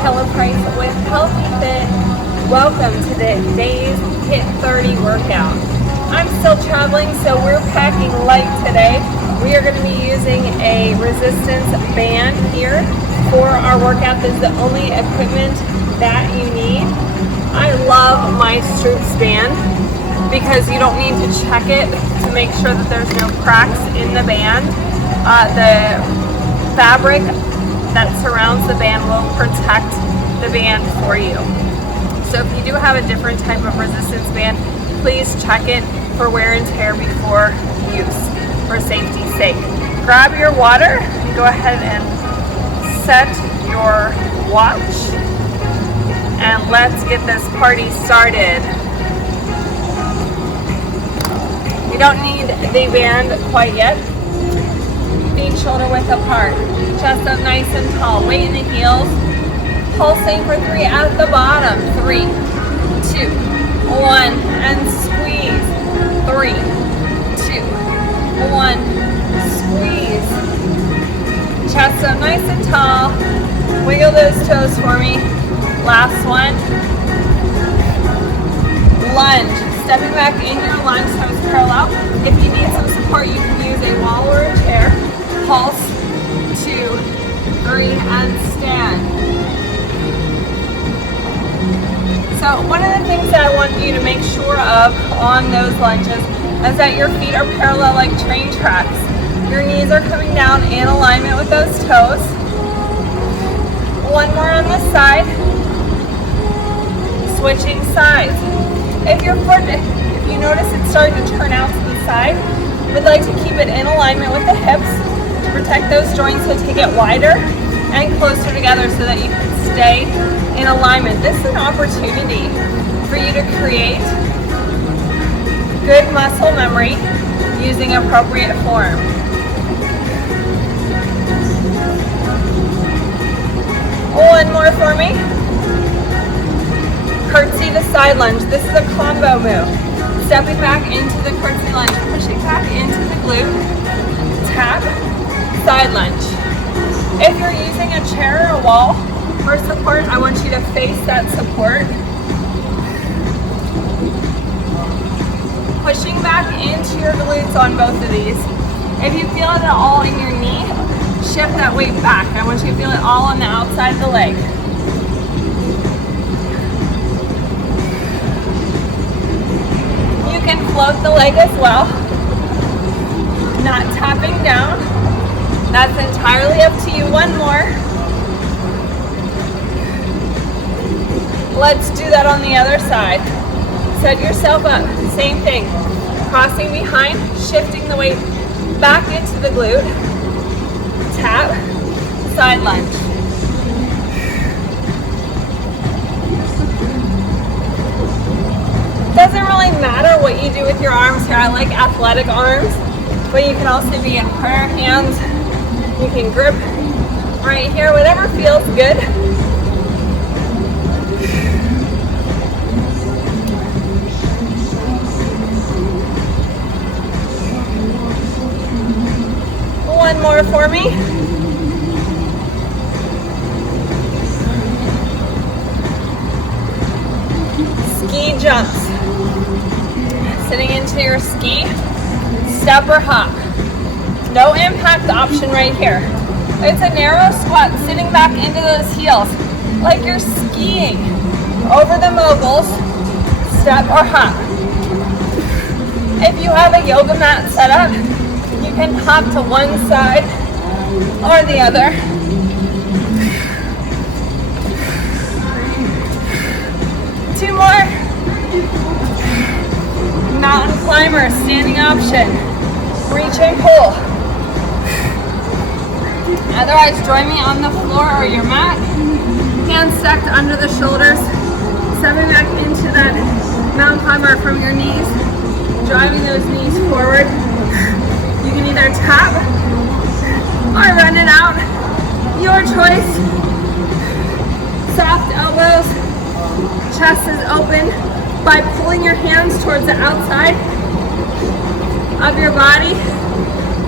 Keller Price with Healthy Fit. Welcome to today's HIIT 30 workout. I'm still traveling, so we're packing light today. We are going to be using a resistance band here for our workout. This is the only equipment that you need. I love my STROOPS band because you don't need to check it to make sure that there's no cracks in the band. The fabric that surrounds the band will protect the band for you. So if you do have a different type of resistance band, please check it for wear and tear before use for safety's sake. Grab your water and go ahead and set your watch, and let's get this party started. You don't need the band quite yet. Feet shoulder width apart, chest up nice and tall, weight in the heels, pulsing for 3 at the bottom. 3, 2, 1, and squeeze. 3, 2, 1, squeeze. Chest up nice and tall, wiggle those toes for me. Last one. Lunge, stepping back in your lunge, toes parallel. If you need some support, you can use a wall or a chair. Pulse, 2, 3, and stand. So one of the things that I want you to make sure of on those lunges is that your feet are parallel like train tracks. Your knees are coming down in alignment with those toes. One more on this side. Switching sides. If your foot, if you notice it's starting to turn out to the side, we'd like to keep it in alignment with the hips to protect those joints, so take it wider and closer together so that you can stay in alignment. This is an opportunity for you to create good muscle memory using appropriate form. One more for me. Curtsy to side lunge. This is a combo move. Stepping back into the curtsy lunge, pushing back into the glute, tap, side lunge. If you're using a chair or a wall for support, I want you to face that support. Pushing back into your glutes on both of these. If you feel it at all in your knee, shift that weight back. I want you to feel it all on the outside of the leg. You can float the leg as well, not tapping down. That's entirely up to you. One more. Let's do that on the other side. Set yourself up. Same thing. Crossing behind, shifting the weight back into the glute. Tap, side lunge. Doesn't really matter what you do with your arms here. I like athletic arms, but you can also be in prayer hands. You can grip right here, whatever feels good. One more for me. Ski jumps. Sitting into your ski, step or hop. No impact option right here. It's a narrow squat, sitting back into those heels, like you're skiing over the moguls, step or hop. If you have a yoga mat set up, you can hop to one side or the other. Two more. Mountain climber, standing option. Reach and pull. Otherwise, join me on the floor or your mat. Hands stacked under the shoulders. Stepping back into that mountain climber from your knees. Driving those knees forward. You can either tap or run it out. Your choice. Soft elbows. Chest is open by pulling your hands towards the outside of your body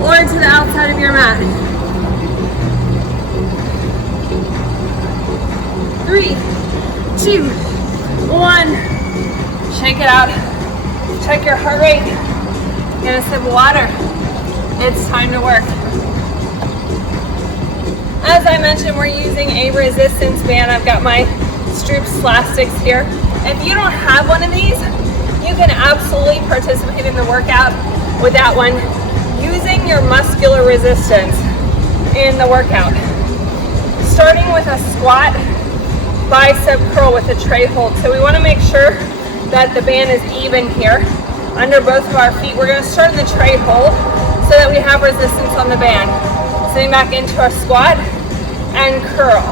or to the outside of your mat. 2, 1. Shake it out. Check your heart rate. Get a sip of water. It's time to work. As I mentioned, we're using a resistance band. I've got my STROOPS elastics here. If you don't have one of these, you can absolutely participate in the workout without one, using your muscular resistance in the workout. Starting with a squat bicep curl with a tray hold. So we want to make sure that the band is even here under both of our feet. We're going to start in the tray hold so that we have resistance on the band. Sitting back into our squat and curl.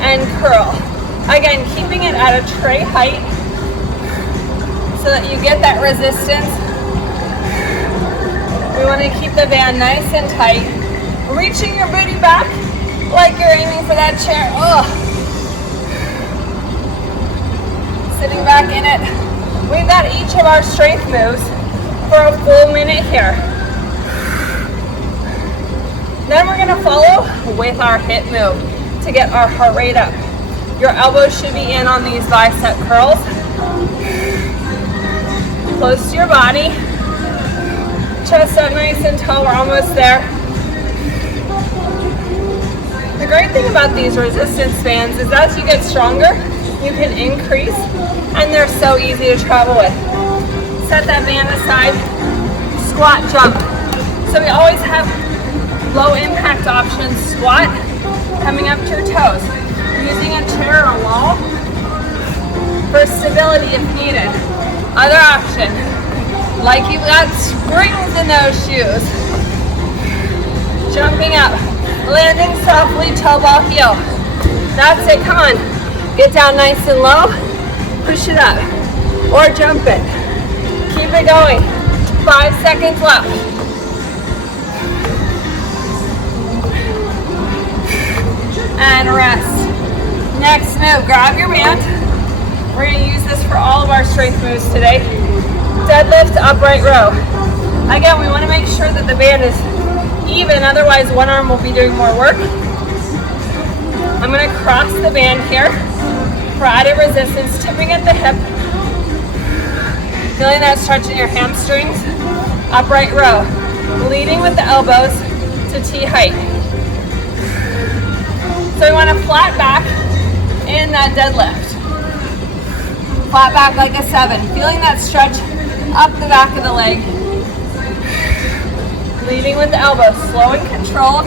And curl. Again, keeping it at a tray height so that you get that resistance. We want to keep the band nice and tight. Reaching your booty back like you're aiming for that chair. Oh. Sitting back in it. We've got each of our strength moves for a full minute here. Then we're going to follow with our HIIT move to get our heart rate up. Your elbows should be in on these bicep curls. Close to your body. Chest up nice and tall. We're almost there. The great thing about these resistance bands is as you get stronger, you can increase, and they're so easy to travel with. Set that band aside. Squat jump. So we always have low impact options. Squat, coming up to your toes. Using a chair or a wall for stability if needed. Other option, like you've got springs in those shoes. Jumping up, landing softly, toe ball heel. That's it, come on. Get down nice and low, push it up, or jump it. Keep it going. 5 seconds left. And rest. Next move, grab your band. We're going to use this for all of our strength moves today. Deadlift, upright row. Again, we want to make sure that the band is even, otherwise one arm will be doing more work. I'm going to cross the band here for added resistance, tipping at the hip. Feeling that stretch in your hamstrings. Upright row. Leading with the elbows to T height. So we want to flat back in that deadlift. Flat back like a 7. Feeling that stretch up the back of the leg. Leading with the elbow, slow and controlled.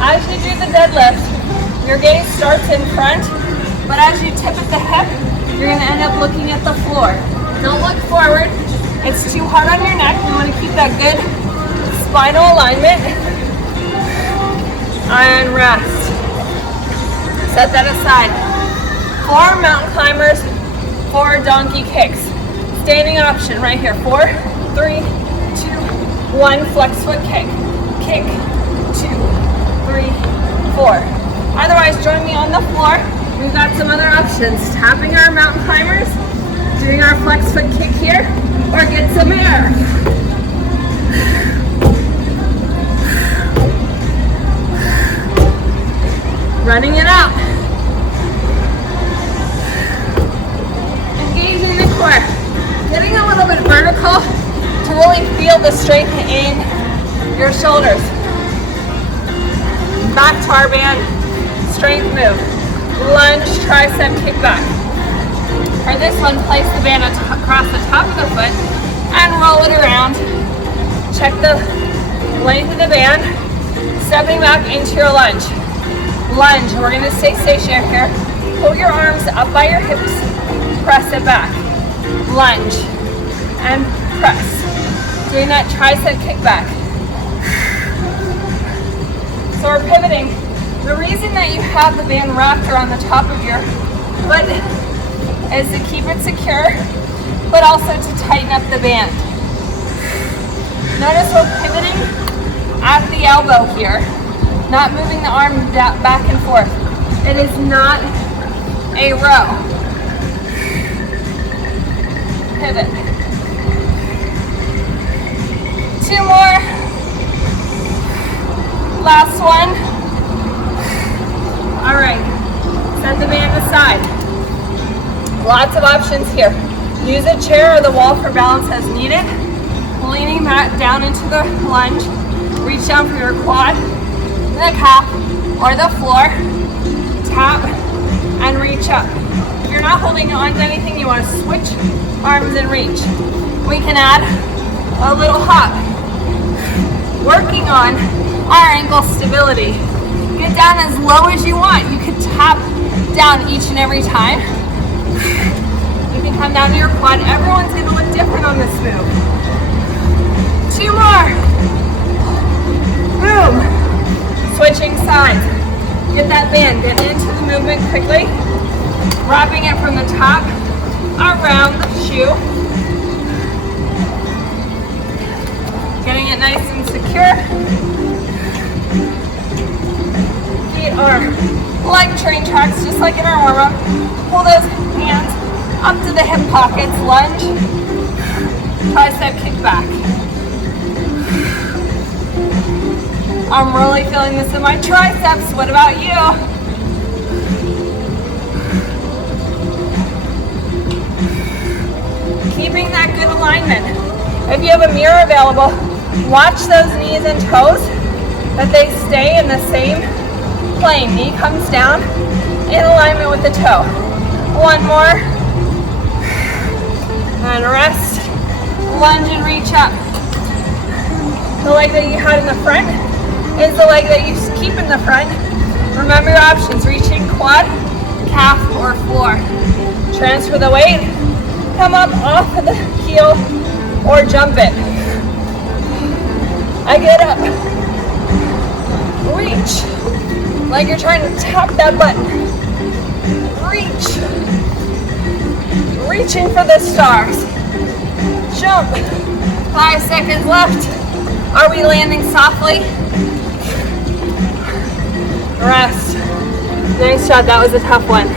As you do the deadlift, your gaze starts in front, but as you tip at the hip, you're going to end up looking at the floor. Don't look forward. It's too hard on your neck. You want to keep that good spinal alignment. And rest. Set that aside. 4 mountain climbers, 4 donkey kicks. Standing option right here. 4, 3, 2, 1. Flex foot kick. Kick. 2, 3, 4. Otherwise, join me on the floor. We've got some other options. Tapping our mountain climbers, doing our flex foot kick here, or get some air. Running it out. Engaging the core. Getting a little bit vertical to really feel the strength in your shoulders. Back to our band. Strength move. Lunge, tricep, kick back. For this one, place the band across the top of the foot and roll it around. Check the length of the band. Stepping back into your lunge. Lunge, we're going to stay stationary here. Pull your arms up by your hips, press it back. Lunge and press. Doing that tricep kick back. So we're pivoting. The reason that you have the band wrapped around the top of your foot is to keep it secure, but also to tighten up the band. Notice we're pivoting at the elbow here. Not moving the arm back and forth. It is not a row. Pivot. 2 more. Last one. All right, set the band aside. Lots of options here. Use a chair or the wall for balance as needed. Leaning back down into the lunge. Reach down for your quad, the calf, or the floor. Tap and reach up. If you're not holding on to anything, you want to switch arms and reach. We can add a little hop. Working on our ankle stability. Get down as low as you want. You can tap down each and every time. You can come down to your quad. Everyone's going to look different on this move. 2 more. Boom. Switching sides. Get that band. Get into the movement quickly. Wrapping it from the top around the shoe. Getting it nice and secure. Feet are like train tracks, just like in our warm-up. Pull those hands up to the hip pockets. Lunge. Tricep kick back. I'm really feeling this in my triceps. What about you? Keeping that good alignment. If you have a mirror available, watch those knees and toes, that they stay in the same plane. Knee comes down in alignment with the toe. 1 more. And rest. Lunge and reach up. The leg that you had in the front is the leg that you keep in the front. Remember your options. Reaching quad, calf, or floor. Transfer the weight. Come up off of the heel or jump it. I get up. Reach. Like you're trying to tap that button. Reach. Reaching for the stars. Jump. 5 seconds left. Are we landing softly? Rest. Nice job. That was a tough one.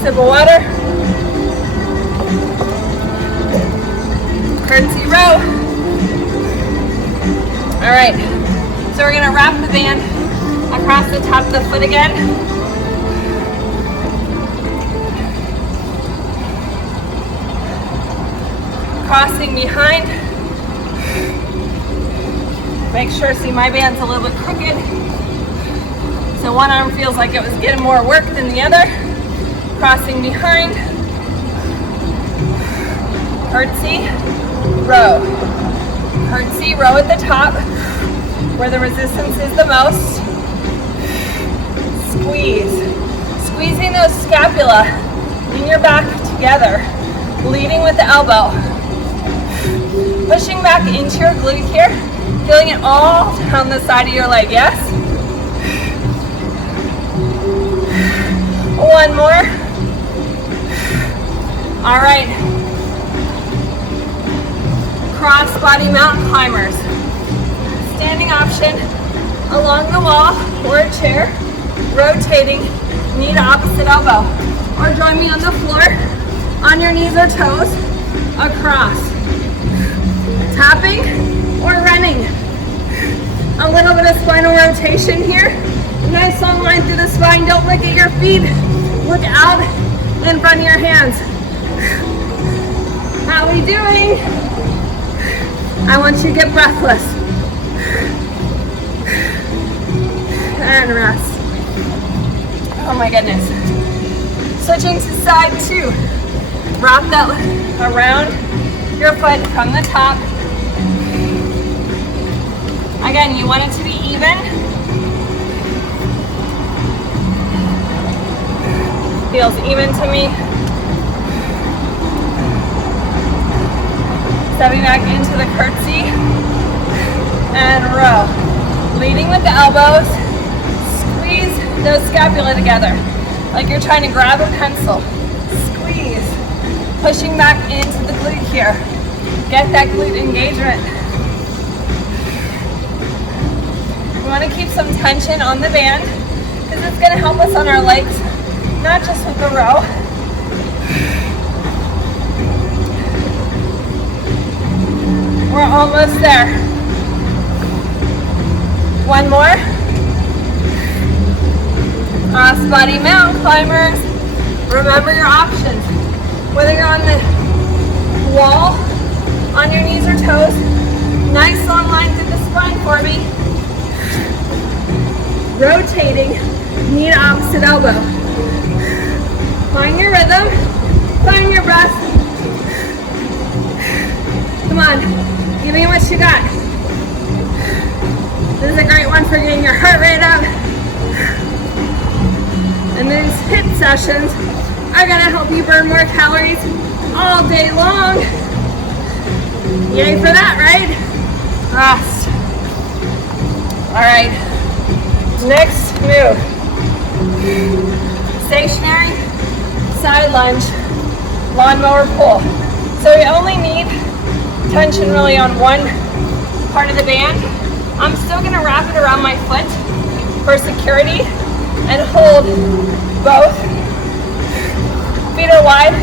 Sip of water. Curtsy row. All right. So we're going to wrap the band across the top of the foot again. Crossing behind. Make sure, see, my band's a little bit crooked. So one arm feels like it was getting more work than the other. Crossing behind. Curtsy, row. Curtsy, row at the top, where the resistance is the most. Squeeze. Squeezing those scapula in your back together. Leading with the elbow. Pushing back into your glute here. Feeling it all down the side of your leg, yes? 1 more. All right. Cross body mountain climbers. Standing option along the wall or a chair. Rotating knee to opposite elbow. Or join me on the floor on your knees or toes across. Tapping or running. A little bit of spinal rotation here. Nice long line through the spine. Don't look at your feet. Look out in front of your hands. How are we doing? I want you to get breathless. And rest. Oh my goodness. Switching to side 2. Wrap that around your foot from the top. Again, you want it to be even. Feels even to me. Stepping back into the curtsy and row. Leading with the elbows. Squeeze those scapula together like you're trying to grab a pencil. Squeeze. Pushing back into the glute here. Get that glute engagement. We want to keep some tension on the band because it's going to help us on our legs, not just with the row. We're almost there. 1 more. Crossbody mountain climbers. Remember your options. Whether you're on the wall, on your knees or toes, nice long line through the spine for me. Rotating, knee to opposite elbow. Find your rhythm, find your breath. Come on, give me what you got. This is a great one for getting your heart rate up. And these HIIT sessions are gonna help you burn more calories all day long. Yay for that, right? Rest. All right, next move. Stationary, side lunge, lawnmower pull. So we only need tension really on one part of the band. I'm still gonna wrap it around my foot for security and hold both. Feet are wide,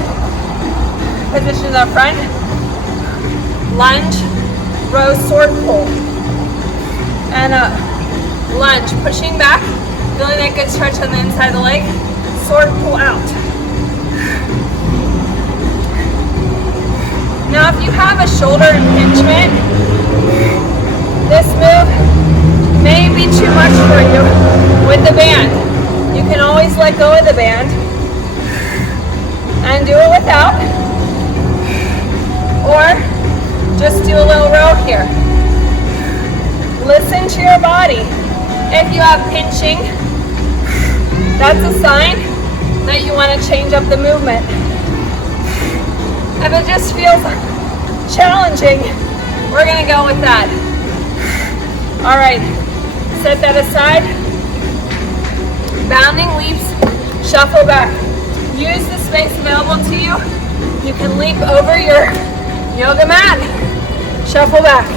positions up front. Lunge, row, sword pull. And up, lunge, pushing back, feeling that good stretch on the inside of the leg. Sword pull out. Now if you have a shoulder impingement, this move may be too much for you with the band. You can always let go of the band and do it without, or just do a little row here. Listen to your body. If you have pinching, that's a sign that you want to change up the movement. If it just feels challenging, we're going to go with that. All right, set that aside. Bounding leaps, shuffle back. Use the space available to you. You can leap over your yoga mat, shuffle back,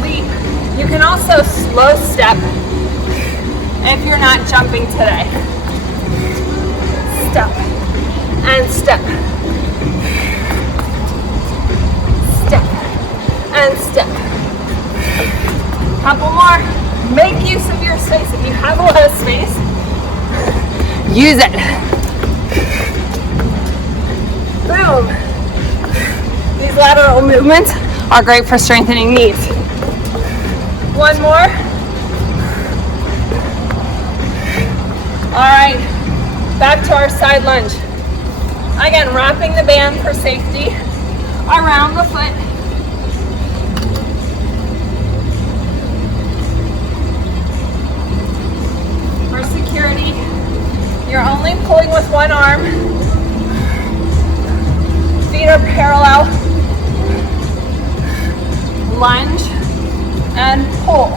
leap. You can also slow step if you're not jumping today. Step and step. Step and step. Couple more. Make use of your space. If you have a lot of space, use it. Boom. These lateral movements are great for strengthening knees. One more. All right, back to our side lunge. Again, wrapping the band for safety around the foot. For security, you're only pulling with one arm. Feet are parallel. Lunge and pull.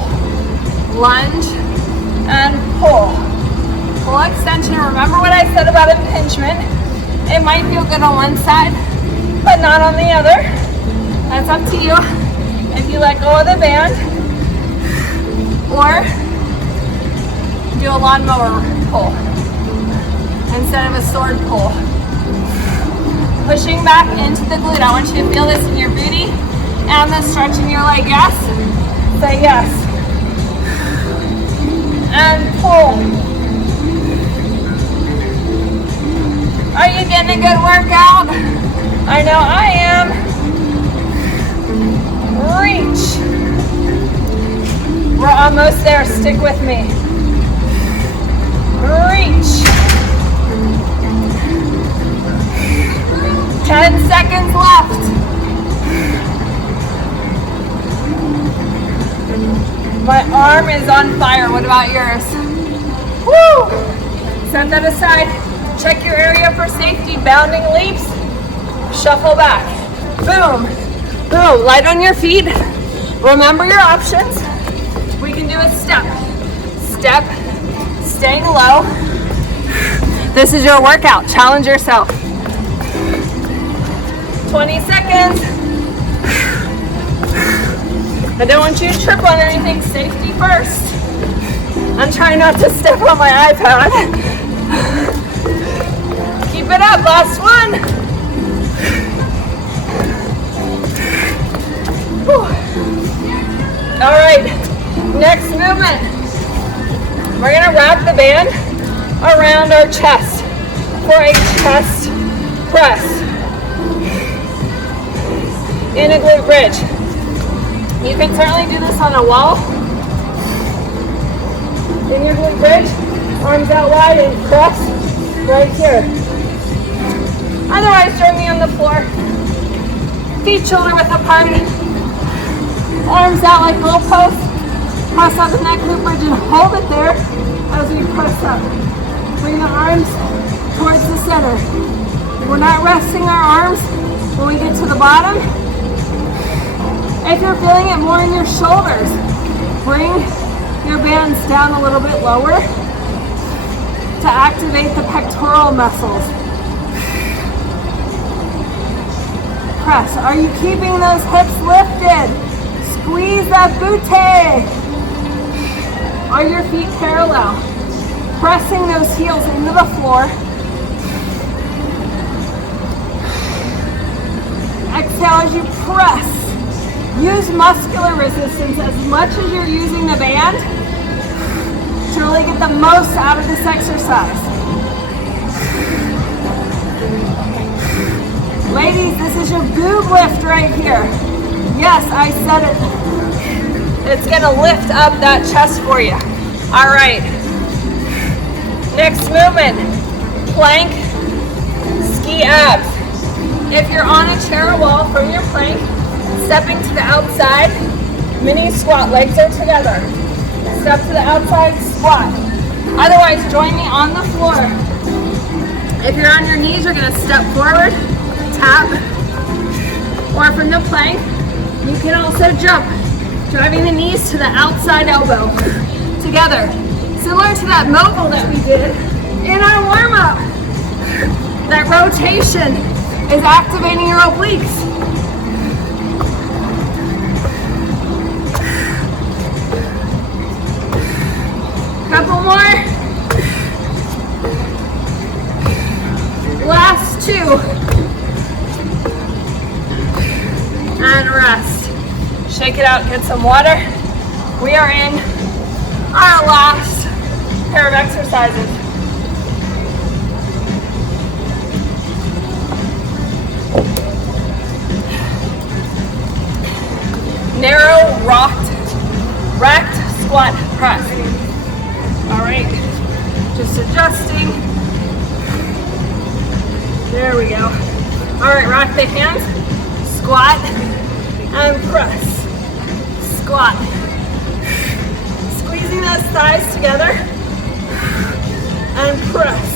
Lunge and pull. Full extension. Remember what I said about impingement. It might feel good on one side, but not on the other. That's up to you. If you let go of the band, or do a lawnmower pull instead of a sword pull. Pushing back into the glute. I want you to feel this in your booty and the stretch in your leg. Yes? Say yes. And pull. Are you getting a good workout? I know I am. Reach. We're almost there. Stick with me. Reach. 10 seconds left. My arm is on fire. What about yours? Woo! Set that aside. Check your area for safety. Bounding leaps. Shuffle back. Boom. Boom. Light on your feet. Remember your options. We can do a step. Step. Staying low. This is your workout. Challenge yourself. 20 seconds. I don't want you to trip on anything. Safety first. I'm trying not to step on my iPad. Keep it up. Last one. Whew. All right. Next movement. We're gonna wrap the band around our chest for a chest press in a glute bridge. You can certainly do this on a wall in your glute bridge, arms out wide and press right here. Otherwise, join me on the floor. Feet shoulder width apart. Arms out like goalposts. Press up in that glute bridge and hold it there as we press up. Bring the arms towards the center. We're not resting our arms when we get to the bottom. If you're feeling it more in your shoulders, bring your bands down a little bit lower to activate the pectoral muscles. Press. Are you keeping those hips lifted? Squeeze that butte. Are your feet parallel? Pressing those heels into the floor. Exhale as you press. Use muscular resistance as much as you're using the band to really get the most out of this exercise. Ladies, this is your boob lift right here. Yes, I said it. It's gonna lift up that chest for you. All right. Next movement, plank, ski abs. If you're on a chair or wall from your plank, stepping to the outside, mini squat, legs are together. Step to the outside, squat. Otherwise, join me on the floor. If you're on your knees, you're gonna step forward, tap, or from the plank, you can also jump, driving the knees to the outside elbow, together. Similar to that mogul that we did in our warm-up. That rotation is activating your obliques. Couple more. Last two. And rest. Shake it out, get some water. We are in our last pair of exercises. Narrow, racked squat press. All right, just adjusting. There we go. All right, rock the hands, squat and press. Squat. Squeezing those thighs together and press.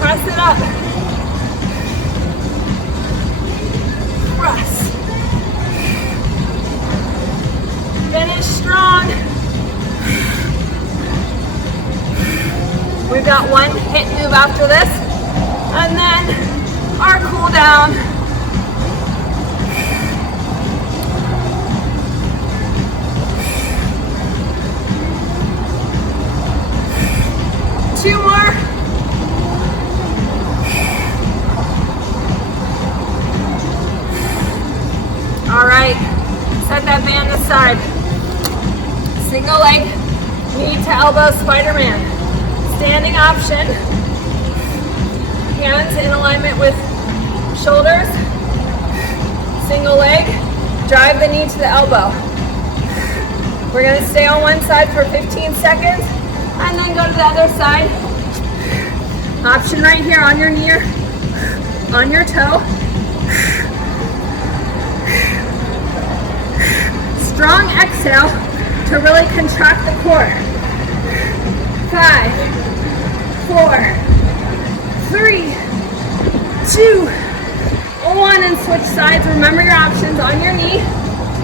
Press it up. Press. Finish strong. We've got one HIIT move after this, and then our cool down. Two more. All right, set that band aside. Single leg, knee to elbow Spider-Man. Standing option. Hands in alignment with shoulders. Single leg, drive the knee to the elbow. We're gonna stay on one side for 15 seconds and then go to the other side. Option right here on your knee, on your toe. Strong exhale to really contract the core. 5, 4, 3, 2, 1, and switch sides. Remember your options on your knee,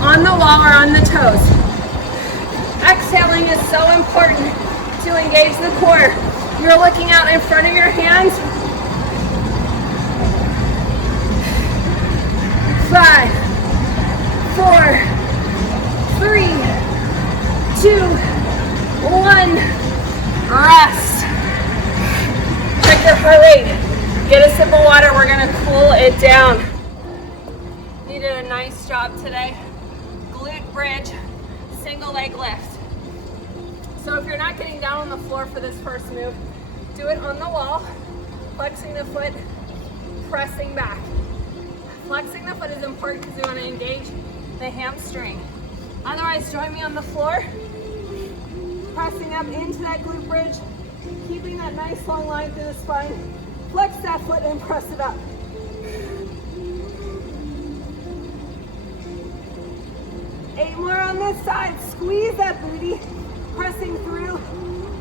on the wall, or on the toes. Exhaling is so important to engage the core. You're looking out in front of your hands. 5, 4, 3, 2, 1. Rest. Check your heart rate. Get a sip of water. We're gonna cool it down. You did a nice job today. Glute bridge, single leg lift. So if you're not getting down on the floor for this first move, do it on the wall, flexing the foot, pressing back. Flexing the foot is important because we want to engage the hamstring. Otherwise, join me on the floor, pressing up into that glute bridge, keeping that nice long line through the spine. Flex that foot and press it up. Eight more on this side. Squeeze that booty, pressing through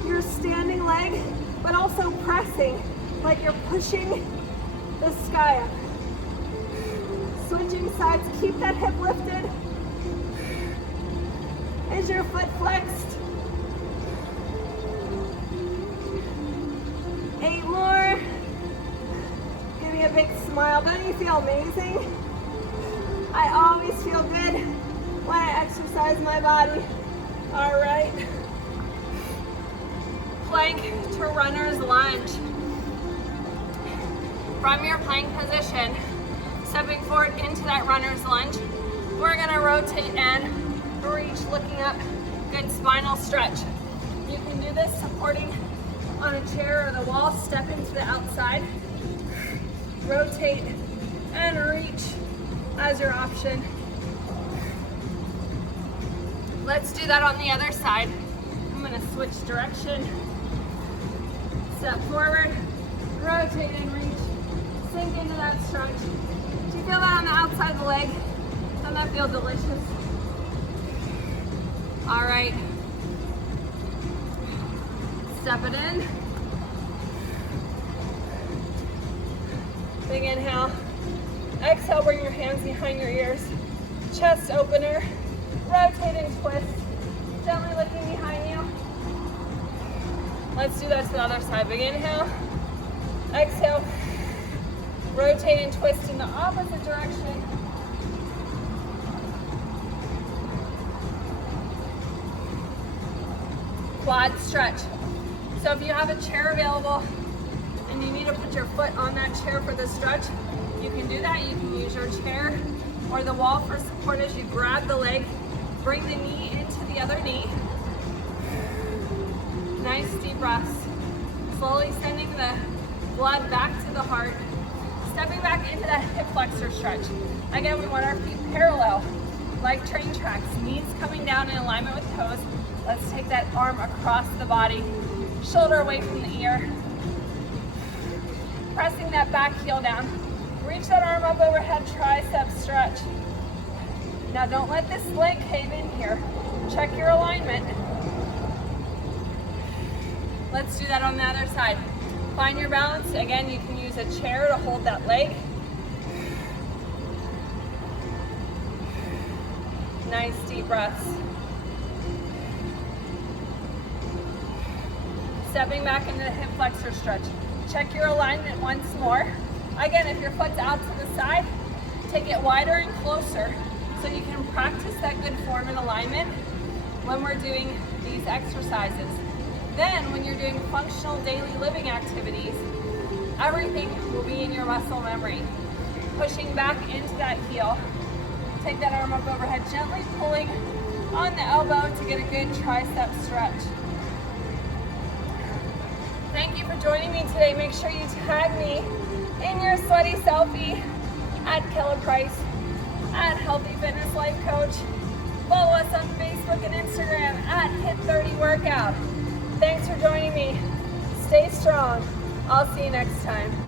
your standing leg, but also pressing like you're pushing the sky up. Switching sides, keep that hip lifted. Is your foot flexed? 8 more. Give me a big smile. Don't you feel amazing? I always feel good when I exercise my body. All right. Plank to runner's lunge. From your plank position, stepping forward into that runner's lunge, we're gonna rotate and reach, looking up. Good spinal stretch. You can do this supporting on a chair or the wall. Step into the outside. Rotate and reach as your option. Let's do that on the other side. I'm gonna switch direction. Step forward, rotate and reach. Sink into that stretch. Do you feel that on the outside of the leg? Doesn't that feel delicious? All right. Step it in. Big inhale. Exhale, bring your hands behind your ears. Chest opener. Rotate and twist. Gently looking behind you. Let's do that to the other side. Big inhale. Exhale. Rotate and twist in the opposite direction. Quad stretch. So if you have a chair available and you need to put your foot on that chair for the stretch, you can do that. You can use your chair or the wall for support as you grab the leg, bring the knee into the other knee. Nice deep breaths. Slowly sending the blood back to the heart. Stepping back into that hip flexor stretch. Again, we want our feet parallel, like train tracks. Knees coming down in alignment with toes. Let's take that arm across the body, shoulder away from the ear. Pressing that back heel down. Reach that arm up overhead, tricep stretch. Now don't let this leg cave in here. Check your alignment. Let's do that on the other side. Find your balance. Again, you can use a chair to hold that leg. Nice deep breaths. Stepping back into the hip flexor stretch. Check your alignment once more. Again, if your foot's out to the side, take it wider and closer so you can practice that good form and alignment when we're doing these exercises. Then, when you're doing functional daily living activities, everything will be in your muscle memory. Pushing back into that heel. Take that arm up overhead, gently pulling on the elbow to get a good tricep stretch. Thank you for joining me today. Make sure you tag me in your sweaty selfie at Kella Price, at Healthy Fitness Life Coach. Follow us on Facebook and Instagram at HIIT30 Workout. Thanks for joining me. Stay strong. I'll see you next time.